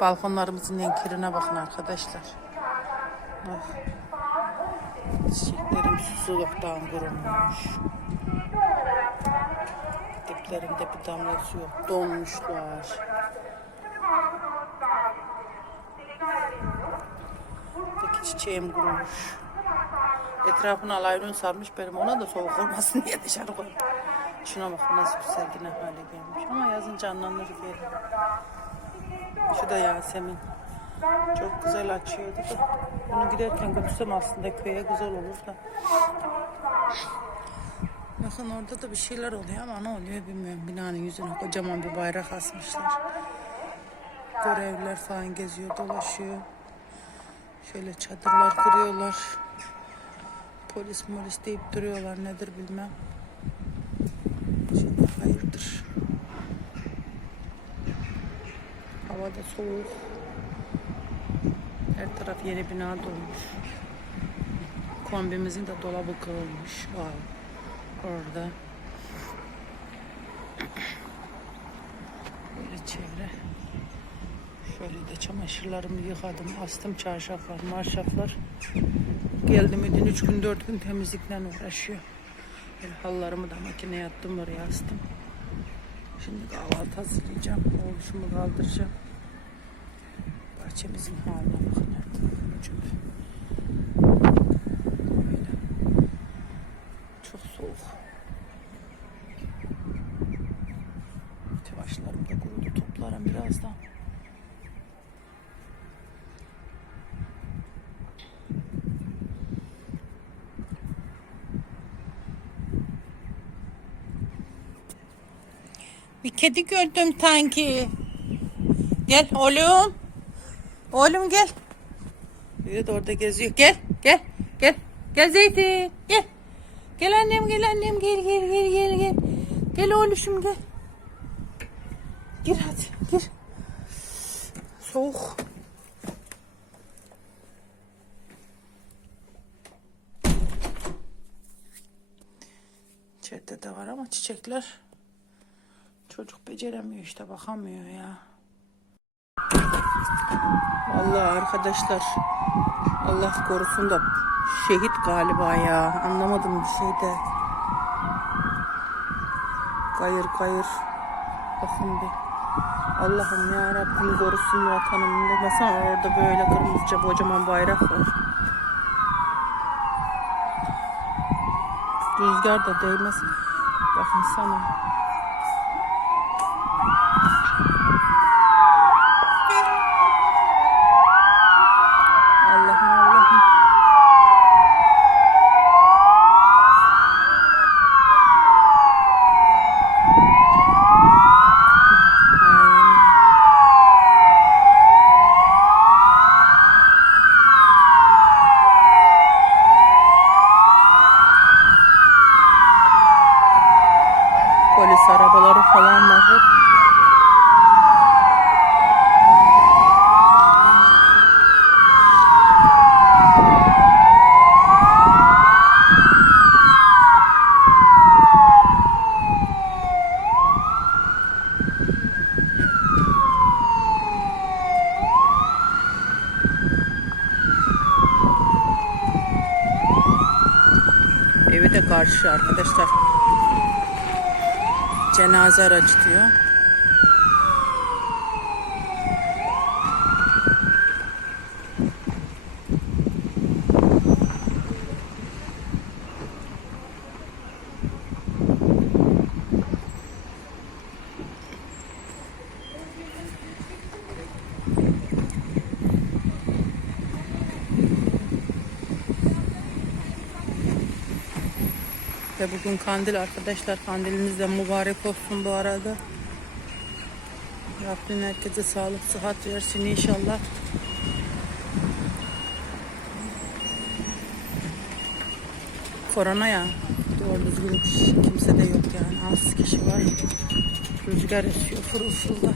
Balkonlarımızın enkirine bakın arkadaşlar. Bak. Çiçeklerim susuluktan kurumuş. Diplerinde bir damla su yok. Donmuşlar. Buradaki çiçeğim kurumuş. Etrafına alayron sarmış benim. Ona da soğuk olmasın diye dışarı koydum. Şuna bak nasıl güzel yine hale gelmiş. Ama yazın canlanır gelir. Şu da Yasemin. Çok güzel açıyordu da. Bunu giderken götürsem aslında köye güzel olur da. Bakın orada da bir şeyler oluyor ama ne oluyor bilmiyorum. Binanın yüzüne kocaman bir bayrak asmışlar. Görevliler falan geziyor, dolaşıyor. Şöyle çadırlar kuruyorlar. Polis molis deyip duruyorlar nedir bilmem. Şimdi hayırdır. Hava da soğuk. Her taraf yeni bina dolmuş. Kombimizin de dolabı kırılmış. Wow. Orada. Böyle çevre. Şöyle de çamaşırlarımı yıkadım. Astım çarşaflar, marşaflar. Geldim edin 3 gün 4 gün temizlikle uğraşıyor. Böyle hallarımı da makineye attım oraya astım. Şimdi kahvaltı hazırlayacağım. Oğluşumu kaldıracağım. Bahçemizin haline bakın. Böyle. Çok soğuk. Çamaşırlarım da kurudu. Toplarım birazdan. Bir kedi gördüm sanki. Gel oğlum. Oğlum gel. Evet orada geziyor. Gel gel gel. Gel Zeytin gel. Gel annem gel annem gel gel gel gel gel. Gel oğluşum gel. Gir hadi gir. Soğuk. İçeride de var ama çiçekler çocuk beceremiyor işte bakamıyor ya. Vallahi arkadaşlar Allah korusun da şehit galiba ya anlamadım bir şey de. Kayır kayır. Bakın bir. Allah'ım ya Rabbim korusun vatanımı. Baksana orada böyle kırmızıca kocaman bayrak var. Rüzgar da değmesin. Bakın sana. Allah'ım Allah'ım. Aynen. Polis arabaları falan var. Evi de karşı arkadaşlar. Cenaze aracı diyor. Ve bugün kandil arkadaşlar. Kandiliniz de mübarek olsun bu arada. Rabbim herkese sağlık, sıhhat versin inşallah. Korona ya. Doğru düzgün kimse de yok yani. Az kişi var. Rüzgar esiyor fırıl fırıl da.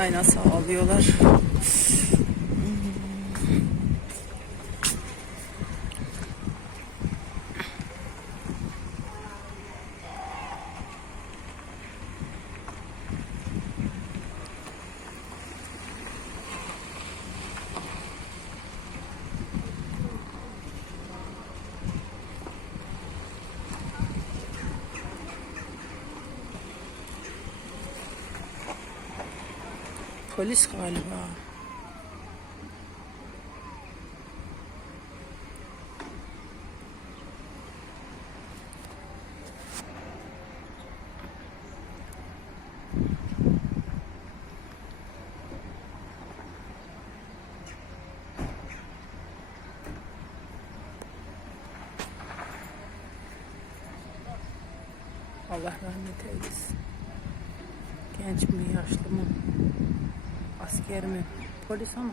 Aynen sağlıyorlar. Polis galiba. Allah rahmet eylesin. Genç mi, yaşlı mı? Asker mi? Polis ama.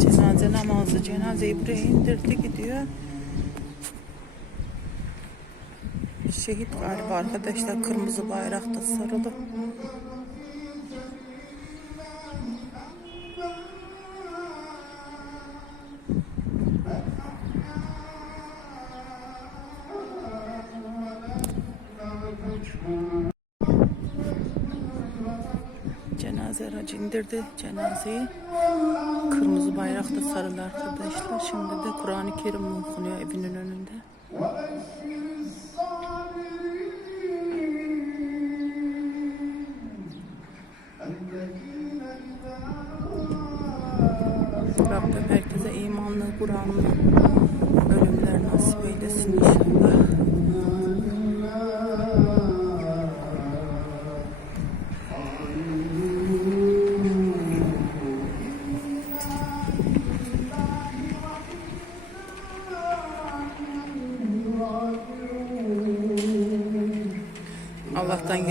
Cenaze namazı. Cenazeyi buraya indirdi gidiyor. Şehit galiba arkadaşlar. Kırmızı bayrakta sarılı. Aracı indirdi cenazeyi. Kırmızı bayrakta sarılı arkadaşlar. Şimdi de Kur'an-ı Kerim okunuyor evinin önünde. Rabbim herkese imanlı, Kur'anlı ölümler nasip eylesin inşallah.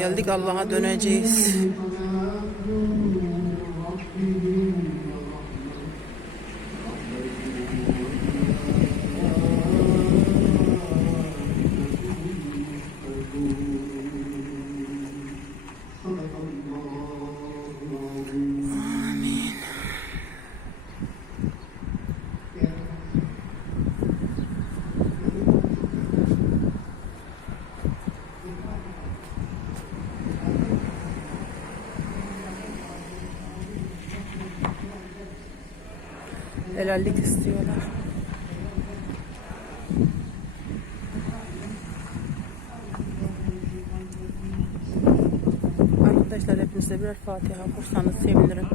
Geldik, Allah'a döneceğiz. Helallik istiyorlar. Arkadaşlar hepiniz de birer Fatiha okursanız sevinirim.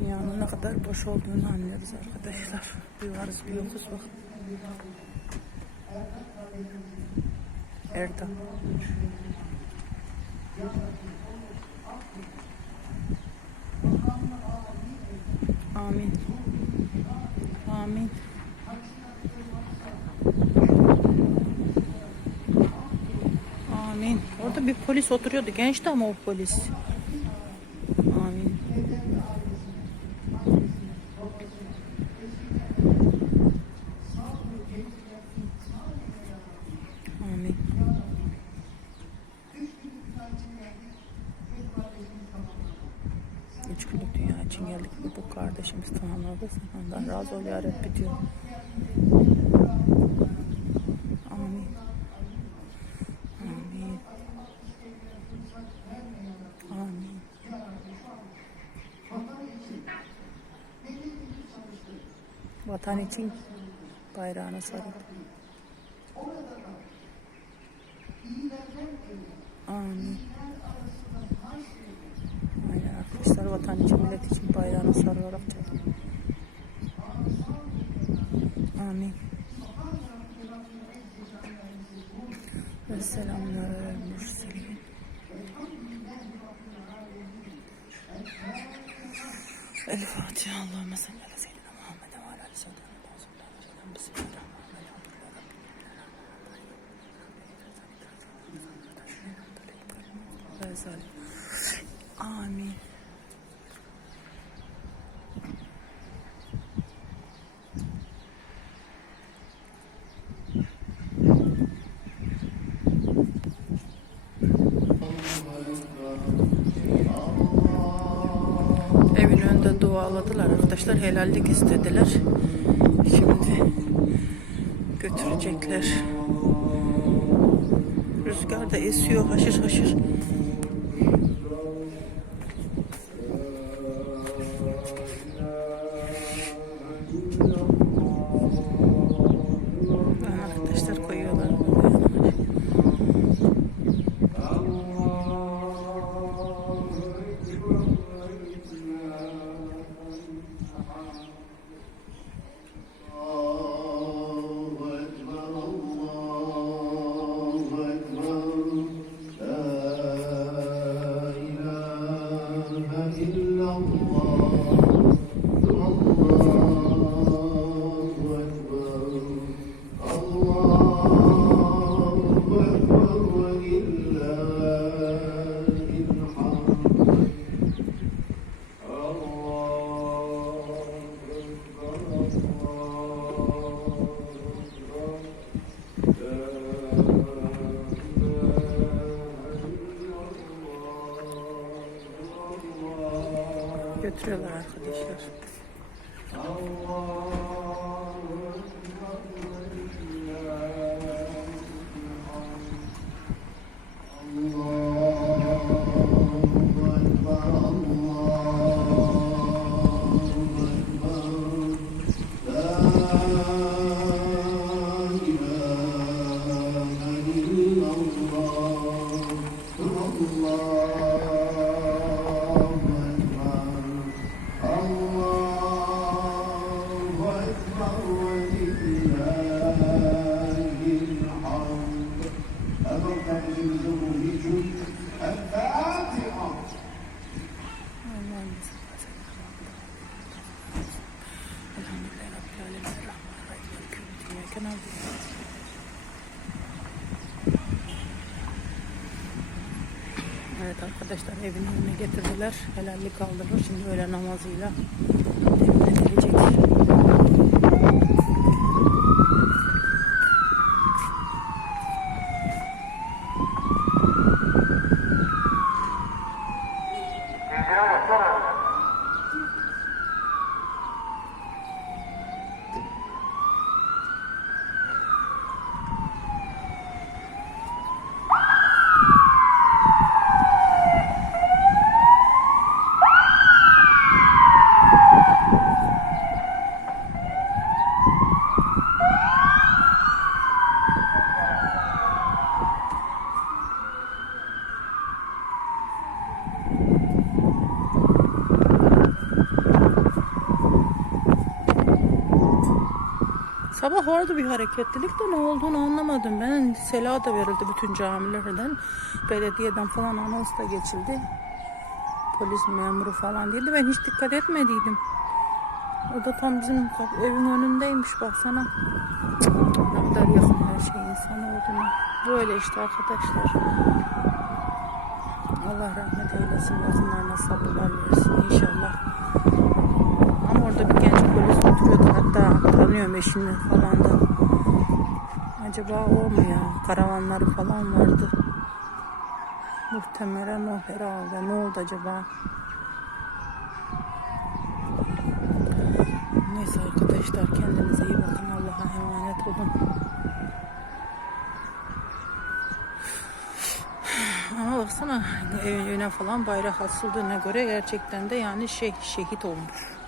Dünyanın ne kadar boş olduğunu anlıyoruz arkadaşlar. Bir varız bir yokuz bak. Erdem. Amin. Amin. Amin. Orada bir polis oturuyordu. Gençti ama o polis. Amin. Amin. Üç günlük dünya için geldik. Bu kardeşimiz tamamladı. Ondan razı ol ya Rabbi diyor. Amin. Amin. Amin. Vatan için bayrağına sarıldı. Amin. Aynen arkadaşlar vatan için millet için bayrağına sarılarak يعني والسلام على المرسلين. الفاتحة. اللهم صل على سيدنا محمد وعلى آل سيدنا محمد. بسم الله الرحمن الرحيم آمين. Dualadılar arkadaşlar. Helallik istediler. Şimdi götürecekler. Rüzgar da esiyor haşır haşır. illallah. Götürüyorlar arkadaşlar. Elhamdülillahi Evet arkadaşlar evin önüne getirdiler. Helallik aldılar. Şimdi öğle namazıyla evine gelecek. Sabah vardı bir hareketlilik de ne olduğunu anlamadım. Ben sela da verildi bütün camilerden. Belediyeden falan anons da geçildi. Polis memuru falan değildi. Ben hiç dikkat etmediydim. O da tam bizim evin önündeymiş baksana. Ne kadar yakın her şey insan olduğunu. Böyle işte arkadaşlar. Allah rahmet eylesin. Yakınlarına sabırlar versin inşallah. Orada bir genç polis oturuyordu. Hatta tanıyorum eşini falan da. Acaba o mu ya? Karavanları falan vardı. Muhtemelen o herhalde. Ne oldu acaba? Neyse arkadaşlar kendinize iyi bakın. Allah'a emanet olun. Ama baksana evine falan bayrak asıldığına göre gerçekten de yani şey şehit olmuş.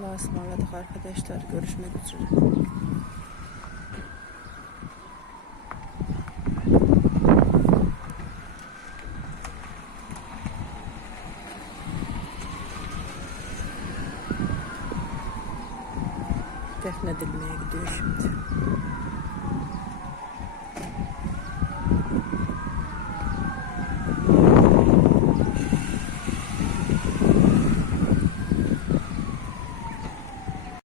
Allah'a ısmarladık arkadaşlar. Görüşmek üzere. Defnedilmeye gidiyor şimdi.